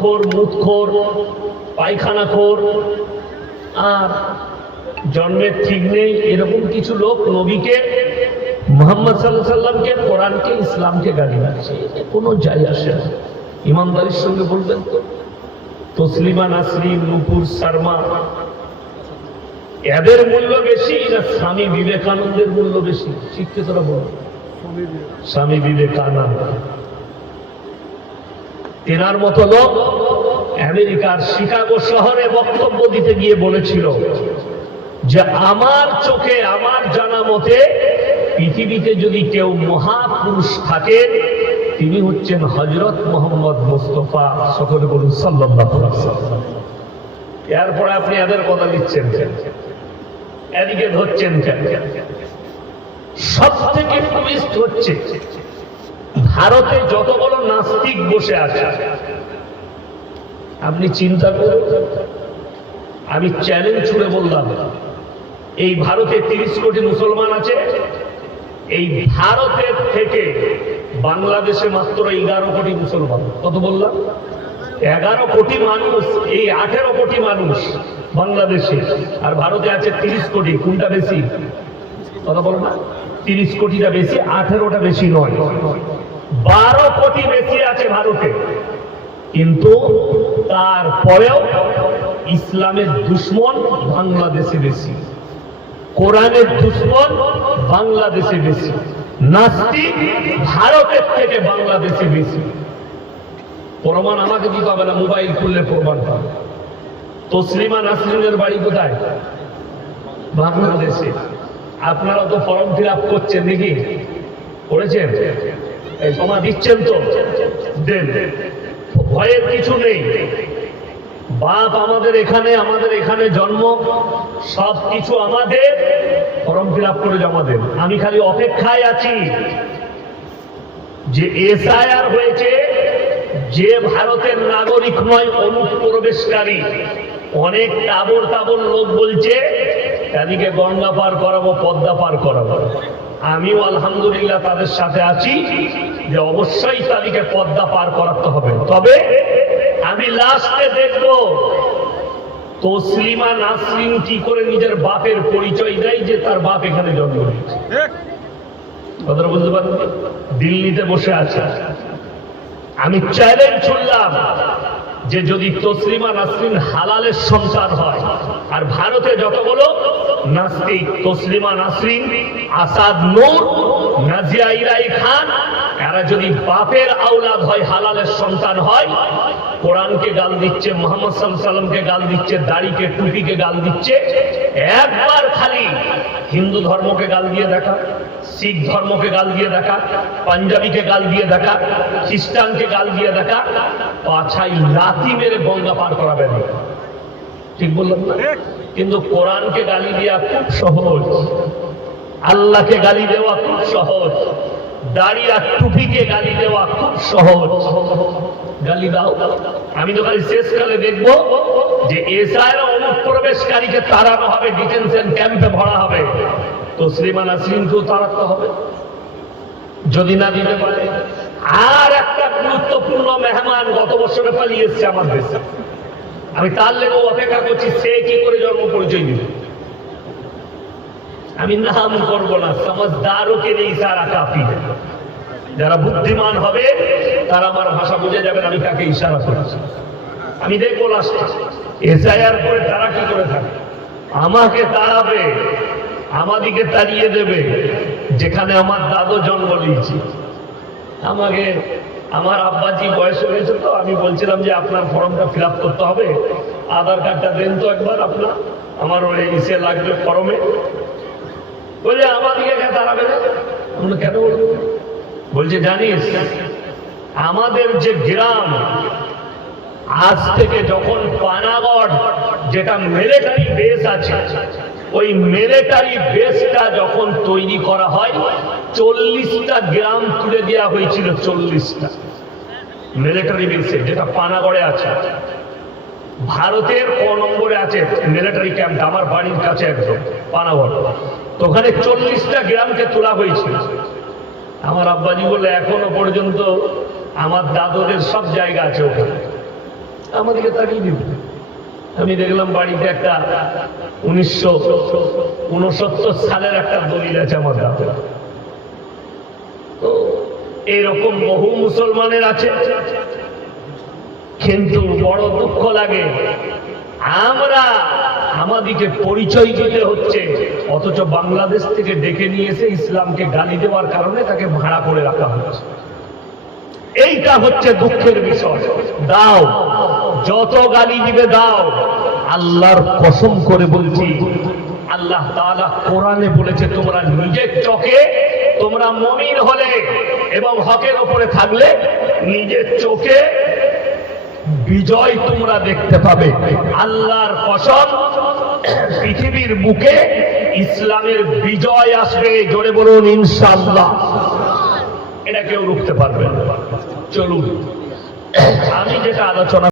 সুদখোর, মুদখোর, পায়খানাখোর, আর জন্মের ঠিক নেই এরকম কিছু লোক নবীকে, মুহাম্মদ সাল্লাল্লাহু আলাইহি সাল্লামকে, কোরআনকে, ইসলামকে গালি দিচ্ছে। কোনো যায় আসে না। ইমানদারির সঙ্গে বলবেন তো। তসলিমা নাসরিন, নূপুর শর্মা, এদের মূল্য বেশি না স্বামী বিবেকানন্দের মূল্য বেশি? শিক্ষিতরা বলুন। স্বামী বিবেকানন্দ, তেনার মতো লোক আমেরিকার শিকাগো শহরে বক্তব্য দিতে গিয়ে বলেছিল যে আমার চোখে, আমার জানা মতে পৃথিবীতে যদি কেউ মহাপুরুষ থাকেন তিনি হচ্ছেন হযরত মুহাম্মদ মুস্তাফা, সকলে বলুন সাল্লাল্লাহু আলাইহি ওয়াসাল্লাম। এরপরে আপনি এদের কথা দিচ্ছেন, এদিকে ধরছেন। সব থেকে টুইস্ট হচ্ছে ভারতে যতগুলো নাস্তিক বসে আছে, আপনি চিন্তা করুন। আমি চ্যালেঞ্জ ছুড়ে বললাম, এই ভারতে 30 কোটি মুসলমান আছে, এই ভারতের থেকে বাংলাদেশে মাত্র 11 কোটি মুসলমান। কত বললাম? 11 কোটি মানুষ, এই 18 কোটি মানুষ বাংলাদেশে, আর ভারতে আছে 30 কোটি। কোনটা বেশি? কথা বলো না। 30 কোটিটা বেশি, 18টা বেশি নয়। 12 কোটি বেশি আছে ভারতে, কিন্তু তারপরেও ইসলামের দুশ্মন বাংলাদেশে বেশি, কোরআনের দুশ্মন বাংলাদেশে বেশি, নাস্তিক ভারতের থেকে বাংলাদেশে বেশি। প্রমাণ আমাকে দিতে হবে না, মোবাইল খুললে প্রমাণ পাবে। তসলিমা নাসরিনের বাড়ি কোথায়? বাংলাদেশে। আপনারা তো ফর্ম ফিল আপ করছেন নাকি? করেছেন? এই জমা দিচ্ছেন তো? দেন, ভয়ের কিছু নেই। বাপ আমাদের এখানে জন্ম, সব কিছু আমাদের। ফর্ম ফিল আপ করে জমা দেন। আমি খালি অপেক্ষায় আছি যে এসআইআর হয়েছে, যে ভারতের নাগরিক নয়, অনুপ্রবেশকারী। অনেক তাবর তাবর লোক বলছে এদিকে গঙ্গা পার করাবো, পদ্মা পার করাবো। আমিও আলহামদুলিল্লাহ তাদের সাথে আছি যে অবশ্যই তাদেরকে পদ্মা পার করাতে হবে। তবে আমি লাস্টে দেখব তসলিমা নাসরিন কি করে নিজের বাপের পরিচয় দেয় যে তার বাপ এখানে জন্ম নিয়েছে। কথাটা বুঝতে পারেন? দিল্লিতে বসে আছে। আমি চ্যালেঞ্জ ছুড়লাম যে যদি তসলিমা নাসরিন হালালের সন্তান হয়, আর ভারতে যতগুলো নাস্তিক, তসলিমা নাসরিন, আসাদ নূর, নাজিয়া ইলাই খান, এরা যদি বাপের আওলাদ হয়, হালালের সন্তান হয়, কোরআনকে গাল দিচ্ছে, মুহাম্মদ সাল্লাল্লাহু আলাইহি সাল্লামকে গাল দিচ্ছে, দাড়িকে, টুপিকে গাল দিচ্ছে, একবার খালি হিন্দু ধর্মকে গাল দিয়ে দেখা, শিখ ধর্মকে গাল দিয়ে দেখা, পাঞ্জাবিকে গাল দিয়ে দেখা, খ্রিস্টানকে গাল দিয়ে দেখা, পাছাই লাথি মেরে গঙ্গা পার করাবে না। ঠিক বললাম না? কিন্তু কোরআনকে গালি দেওয়া খুব সহজ, আল্লাহকে গালি দেওয়া খুব সহজ, দাড়ি আর টুপিকে গালি দেওয়া খুব সহজ। গালি দাও। আমি তো খালি শেষকালে দেখবো যে এসআইআর অনুপ্রবেশকারীকে তাড়ানো হবে, ডিটেনশন ক্যাম্পে ভরা হবে, তসলিমা নাসরিনকেও তাড়াতে হবে যদি না দিতে পারে। আর একটা গুরুত্বপূর্ণ মেহমান গত বছরে পালিয়ে এসছে আমার দেশে, আমি তার লেগেও অপেক্ষা করছি সে কি করে জন্ম পরিচয় দিবে। আমি নাম করবো না, সমঝদারও কে নেই সারা কাফি। যারা বুদ্ধিমান হবে তারা আমার ভাষা বুঝে যাবেন আমি কাকে ইশারা করছি। আমি দেখবো লাস্টে এসআইআর করে তারা কি করে থাকে। আমাকে তাড়াবে, আমাদিকে তাড়িয়ে দেবে যেখানে আমার দাদু জন্ম নিয়েছি। আমাকে আমার আব্বাজি বয়স হয়েছে, তো আমি বলছিলাম যে আপনার ফর্মটা ফিল আপ করতে হবে, আধার কার্ডটা দেন তো একবার আপনার, আমার ওই ইসে লাগবে ফর্মে। বলছে আমাদিকে তাড়াবে না। আমরা কেন বলবো? বলছে জানিস আমাদের যে গ্রাম, আজ থেকে যখন পানাগড় যেটা মিলিটারি বেস আছে, ওই মিলিটারি বেসটা যখন তৈরি করা হয় 40টা গ্রাম তুলে দেওয়া হয়েছিল। 40টা মিলিটারি বেসে, যেটা পানাগড়ে আছে, ভারতের ক নম্বরে আছে মিলিটারি ক্যাম্পটা, আমার বাড়ির কাছে একদম পানাগড়। তো ওখানে 40টা গ্রামকে তোলা হয়েছিল। আমার আব্বাজি বলে এখনো পর্যন্ত আমার দাদুদের সব জায়গা আছে ওখানে। আমাদেরকে তাকিয়ে দিবে। আমি দেখলাম বাড়িতে একটা 1969 সালের একটা দলিল আছে আমার হাতে। তো এরকম বহু মুসলমানের আছে, কিন্তু বড় দুঃখ লাগে আমরা আমাদিকে পরিচয় দিতে হচ্ছে, অথচ বাংলাদেশ থেকে ডেকে নিয়ে এসে ইসলামকে গালি দেওয়ার কারণে তাকে ভাড়া করে রাখা হচ্ছে। এইটা হচ্ছে দুঃখের বিষয়। দাও, যত গালি দিবে দাও, আল্লাহর কসম করে বলছি, আল্লাহ তাআলা কোরআনে বলেছে তোমরা নিজের চোখে, তোমরা মুমিন হলে এবং হকের উপরে থাকলে নিজের চোখে বিজয় তোমরা দেখতে পাবে। আল্লাহর কসম, পৃথিবীর বুকে ইসলামের বিজয় আসবে। জোরে বলুন ইনশাআল্লাহ। এটা কেউ রুখতে পারবে না। চলুন, আমি যেটা আলোচনা